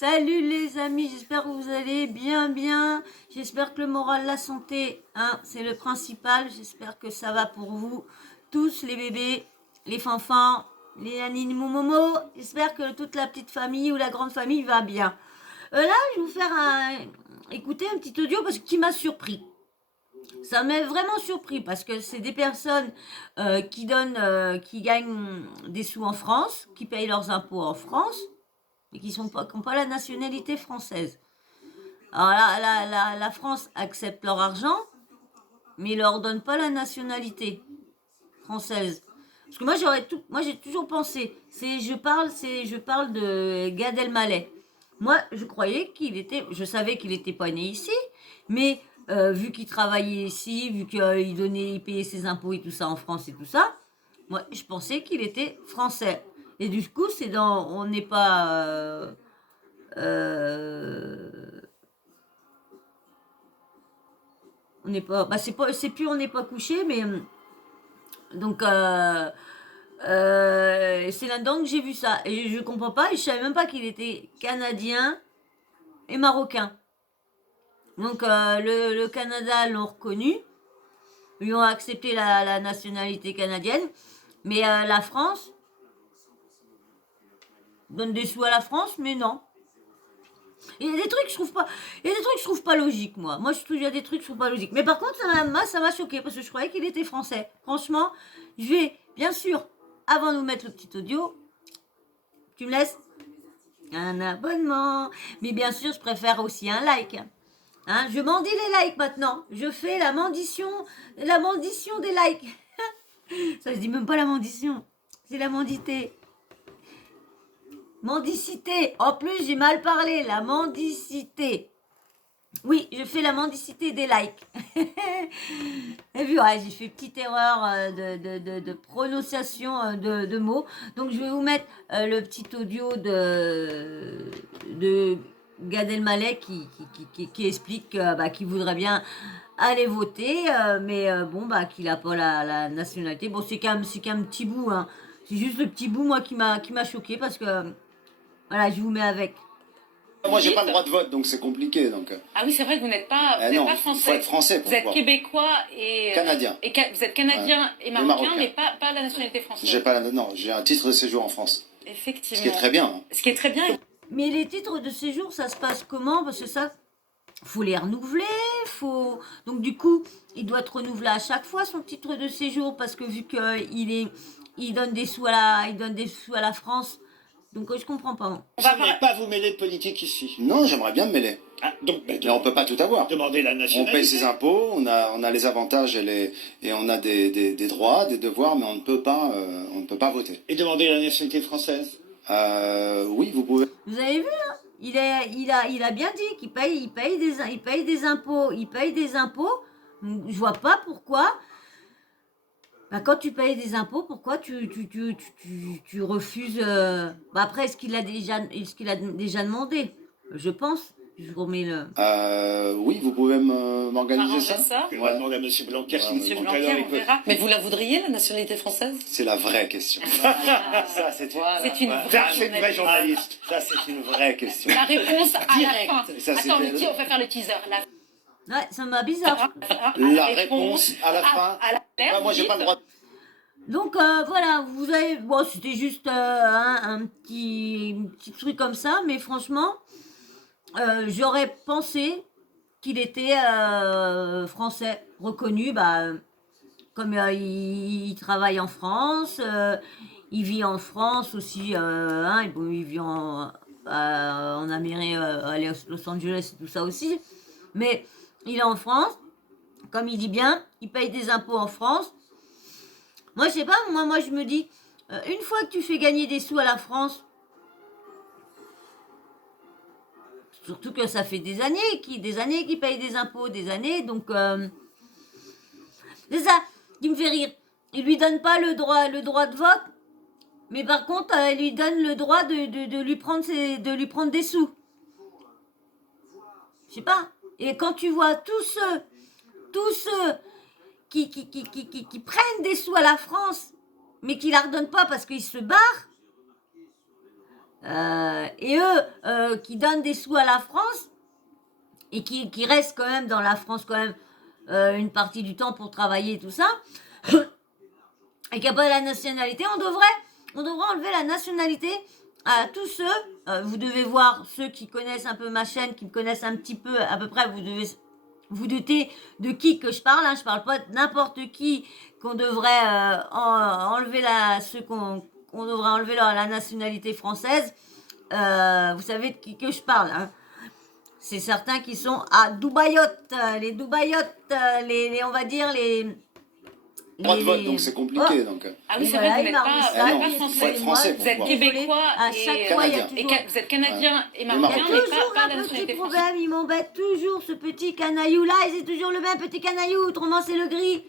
Salut les amis, j'espère que vous allez bien. J'espère que le moral, la santé, hein, c'est le principal. J'espère que ça va pour vous tous, les bébés, les fanfans, les nanines moumomo. J'espère que toute la petite famille ou la grande famille va bien. Là, je vais vous faire écouter un petit audio parce qu'il m'a surpris. Ça m'a vraiment surpris parce que c'est des personnes qui gagnent des sous en France, qui payent leurs impôts en France et qui n'ont pas la nationalité française. Alors la France accepte leur argent, mais ne leur donne pas la nationalité française. Parce que moi j'ai toujours pensé, je parle de Gad Elmaleh. Moi je savais qu'il n'était pas né ici, mais vu qu'il travaillait ici, vu il payait ses impôts et tout ça en France et tout ça, moi je pensais qu'il était français. Et du coup on n'est pas on n'est pas, bah c'est plus on n'est pas couché, mais donc c'est là-dedans que j'ai vu ça et je comprends pas et je savais même pas qu'il était canadien et marocain. Donc le Canada l'ont reconnu, lui ont accepté la nationalité canadienne, mais la France donne des sous à la France, mais non. Il y a des trucs que je trouve pas, il y a des trucs que je trouve pas logiques, moi. Moi, je trouve il y a des trucs que je trouve pas logiques. Mais par contre, ça m'a choqué parce que je croyais qu'il était français. Franchement, je vais, bien sûr, avant de vous mettre le petit audio, tu me laisses un abonnement. Mais bien sûr, je préfère aussi un like. Hein, je mendie les likes maintenant. Je fais la mendition des likes. Ça se dit même pas la mendition, c'est la mendité. Mendicité. En plus, j'ai mal parlé. La mendicité. Oui, je fais la mendicité des likes. Et puis, ouais, j'ai fait petite erreur de prononciation de mots. Donc, je vais vous mettre le petit audio de Gad Elmaleh qui explique qu'il voudrait bien aller voter, mais bon, qu'il n'a pas la nationalité. Bon, c'est qu'un petit bout, hein. C'est juste le petit bout, moi, qui m'a choqué parce que, voilà, je vous mets avec. Moi, j'ai pas le droit de vote, donc c'est compliqué. Donc. Ah oui, c'est vrai que vous n'êtes pas, non, pas français. Il faut être français pour Vous êtes voir. québécois et canadien. Vous êtes canadien et marocain, mais pas la nationalité française. J'ai un titre de séjour en France. Effectivement. Ce qui est très bien. Hein. Ce qui est très bien. Mais les titres de séjour, ça se passe comment? Parce que ça, faut les renouveler, donc du coup, il doit être renouvelé à chaque fois son titre de séjour parce que vu il donne des sous à la France. Donc je comprends pas. Vous ne pas vous mêler de politique ici. Non, j'aimerais bien me mêler. Ah, donc, mais on peut pas tout avoir. Demander la nationalité. On paye ses impôts, on a les avantages et on a des droits, des devoirs, mais on ne peut pas voter. Et demander la nationalité française. Oui, vous pouvez. Vous avez vu, hein, il a bien dit qu'il paye des impôts. Je vois pas pourquoi. Quand tu payes des impôts, pourquoi tu refuses après, est-ce qu'il a déjà demandé? Je pense. Je vous remets le. Oui, vous pouvez m'organiser ça. Je vais demander à M. Blanquer. Monsieur Blanquer, on verra. Mais vous la voudriez, la nationalité française? C'est la vraie question. Ça, c'est une vraie journaliste. Ça, c'est une vraie question. La réponse à la fin. Ça, attends, mais on va faire le teaser. Ouais, ça m'a bizarre. La réponse à la fin. Moi, j'ai pas le droit. Donc voilà, vous avez. Bon, c'était juste un petit truc comme ça, mais franchement, j'aurais pensé qu'il était français, reconnu, comme il travaille en France, il vit en France aussi, il vit en Amérique, à Los Angeles et tout ça aussi, mais il est en France, comme il dit bien, il paye des impôts en France. Moi, je sais pas, moi je me dis, une fois que tu fais gagner des sous à la France, surtout que ça fait des années qu'il paye des impôts, des années, donc c'est ça qui me fait rire. Il lui donne pas le droit de vote, mais par contre, il lui donne le droit de lui prendre des sous. Je sais pas. Et quand tu vois tous ceux qui prennent des sous à la France, mais qui la redonnent pas parce qu'ils se barrent, Et eux qui donnent des sous à la France et qui restent quand même dans la France quand même une partie du temps pour travailler et tout ça, et qui n'a pas la nationalité, on devrait enlever la nationalité à tous ceux, vous devez voir ceux qui connaissent un peu ma chaîne, qui me connaissent un petit peu à peu près, vous devez vous doutez de qui que je parle, hein, je parle pas de n'importe qui qu'on devrait enlever ceux qu'on devrait enlever la nationalité française. Vous savez de qui que je parle, hein. C'est certains qui sont à Dubaïote, les Dubaïotes, on va dire les Droit de vote, donc c'est compliqué. Oh. Donc. Ah oui, c'est voilà, vrai, vous il n'êtes m'a remis pas, ça, non, pas il faut français. être français Vous êtes pour québécois à chaque fois, il y a toujours... vous êtes canadien et Il y marocain, a mais toujours pas la un petit nationalité problème, française. il m'embête toujours ce petit canaillou là, et c'est toujours le même petit canaillou, autrement c'est le gris.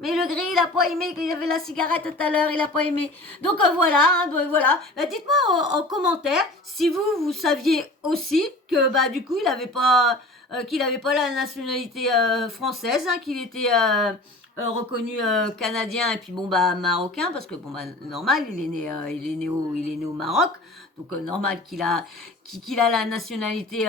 Mais le gris, il a pas aimé qu'il y avait la cigarette tout à l'heure, il a pas aimé. Donc voilà, hein, voilà. Dites-moi en commentaire si vous saviez aussi que du coup il avait pas qu'il avait pas la nationalité française, hein, qu'il était reconnu canadien et puis marocain parce que normal, il est né au Maroc, donc normal qu'il a la nationalité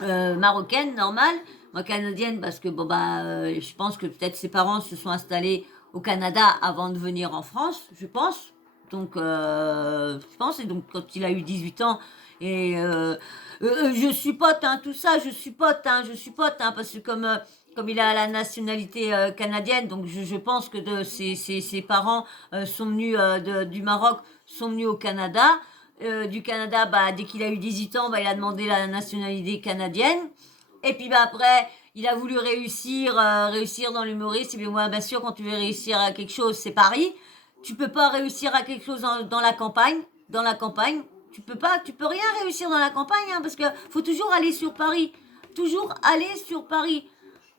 marocaine, normal. Moi, canadienne, parce que je pense que peut-être ses parents se sont installés au Canada avant de venir en France, je pense. Donc, je pense, et donc quand il a eu 18 ans, et je supporte tout ça, je supporte, parce que comme il a la nationalité canadienne, donc je pense que ses parents sont venus du Maroc, sont venus au Canada. Du Canada, dès qu'il a eu 18 ans, il a demandé la nationalité canadienne. Et puis après, il a voulu réussir dans l'humorisme. Et puis moi, bien sûr, quand tu veux réussir à quelque chose, c'est Paris. Tu peux pas réussir à quelque chose dans la campagne. Dans la campagne, tu peux rien réussir dans la campagne, hein, parce que faut toujours aller sur Paris. Toujours aller sur Paris.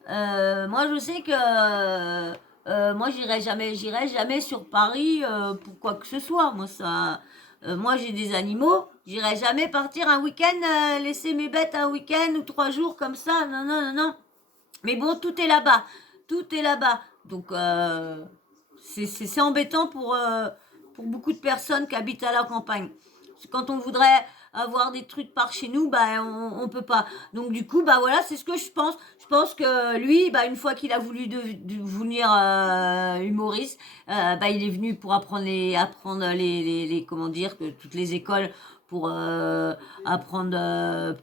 Moi, je sais que moi, j'irai jamais sur Paris pour quoi que ce soit. Moi, j'ai des animaux. J'irai jamais partir un week-end, laisser mes bêtes un week-end ou 3 jours comme ça. Non, non, non, non. Mais bon, tout est là-bas. Tout est là-bas. Donc, c'est embêtant pour beaucoup de personnes qui habitent à la campagne. Quand on voudrait avoir des trucs par chez nous, on peut pas. Donc du coup, voilà, c'est ce que je pense. Je pense que lui, une fois qu'il a voulu devenir humoriste, il est venu pour apprendre les comment dire, que toutes les écoles pour apprendre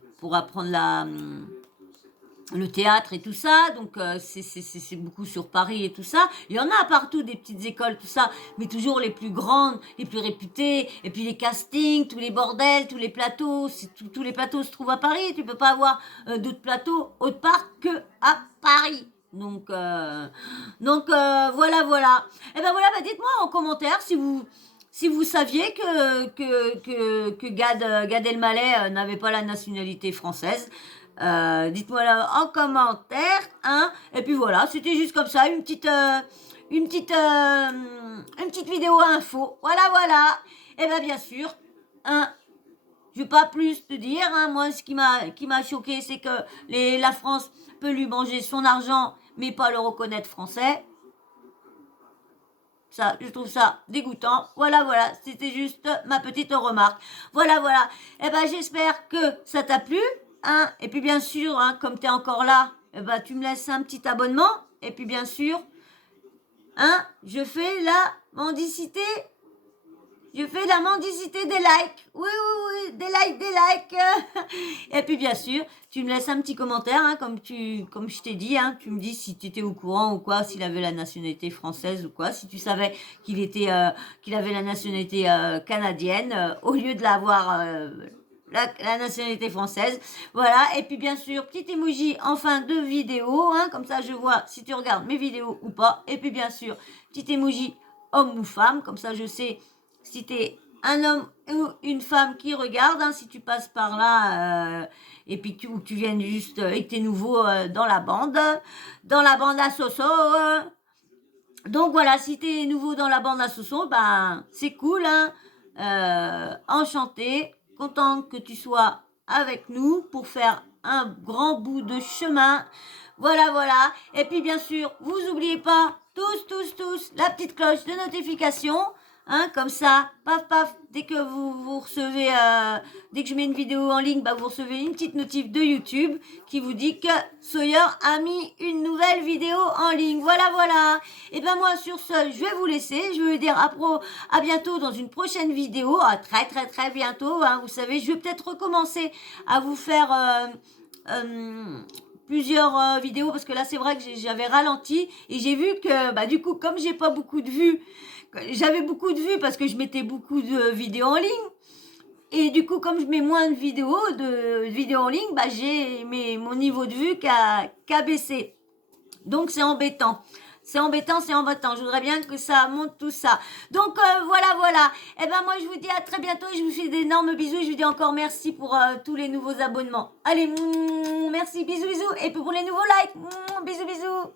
le théâtre et tout ça, donc c'est beaucoup sur Paris et tout ça. Il y en a partout des petites écoles, tout ça, mais toujours les plus grandes, les plus réputées, et puis les castings, tous les bordels, tous les plateaux, tous les plateaux se trouvent à Paris, tu peux pas avoir d'autres plateaux autre part que à Paris. Donc voilà. Et voilà, dites-moi en commentaire si vous saviez que Gad Elmaleh n'avait pas la nationalité française. Dites-moi là en commentaire, hein. Et puis voilà, c'était juste comme ça, une petite vidéo info. Voilà. Et bien sûr, hein, je vais pas plus te dire, hein. Moi, ce qui m'a choqué, c'est que la France peut lui manger son argent, mais pas le reconnaître français. Ça, je trouve ça dégoûtant. Voilà, c'était juste ma petite remarque. Voilà. Et j'espère que ça t'a plu. Hein, et puis bien sûr, hein, comme tu es encore là, tu me laisses un petit abonnement. Et puis bien sûr, hein, je fais la mendicité. Je fais la mendicité des likes. Oui, des likes. Et puis bien sûr, tu me laisses un petit commentaire, hein, comme je t'ai dit, hein, tu me dis si tu étais au courant ou quoi, s'il avait la nationalité française ou quoi, si tu savais qu'il avait la nationalité canadienne au lieu de l'avoir la nationalité française. Voilà, et puis bien sûr, petit emoji en fin de vidéo, hein, comme ça je vois si tu regardes mes vidéos ou pas. Et puis bien sûr, petit emoji homme ou femme, comme ça je sais si t'es un homme ou une femme qui regarde, hein, si tu passes par là et puis que tu viennes juste et que t'es nouveau dans la bande à Soso. Donc voilà, si t'es nouveau dans la bande à Soso, c'est cool, hein, enchanté. Contente que tu sois avec nous pour faire un grand bout de chemin. Voilà. Et puis bien sûr, vous n'oubliez pas, tous, la petite cloche de notification. Hein, comme ça, paf, paf, dès que vous recevez, dès que je mets une vidéo en ligne, bah, vous recevez une petite notif de YouTube qui vous dit que Sawyer a mis une nouvelle vidéo en ligne. Voilà, voilà. Et ben moi, sur ce, je vais vous laisser. Je vais vous dire à bientôt dans une prochaine vidéo. À très, très, très bientôt. Hein, vous savez, je vais peut-être recommencer à vous faire plusieurs vidéos parce que là, c'est vrai que j'avais ralenti et j'ai vu que, bah, du coup, comme j'ai pas beaucoup de vues, j'avais beaucoup de vues parce que je mettais beaucoup de vidéos en ligne. Et du coup, comme je mets moins de vidéos en ligne, bah j'ai mon niveau de vue qu'a baissé. Donc c'est embêtant. C'est embêtant. Je voudrais bien que ça monte tout ça. Donc voilà. Et ben moi je vous dis à très bientôt et je vous fais d'énormes bisous. Je vous dis encore merci pour tous les nouveaux abonnements. Allez, merci, bisous. Et pour les nouveaux likes, bisous.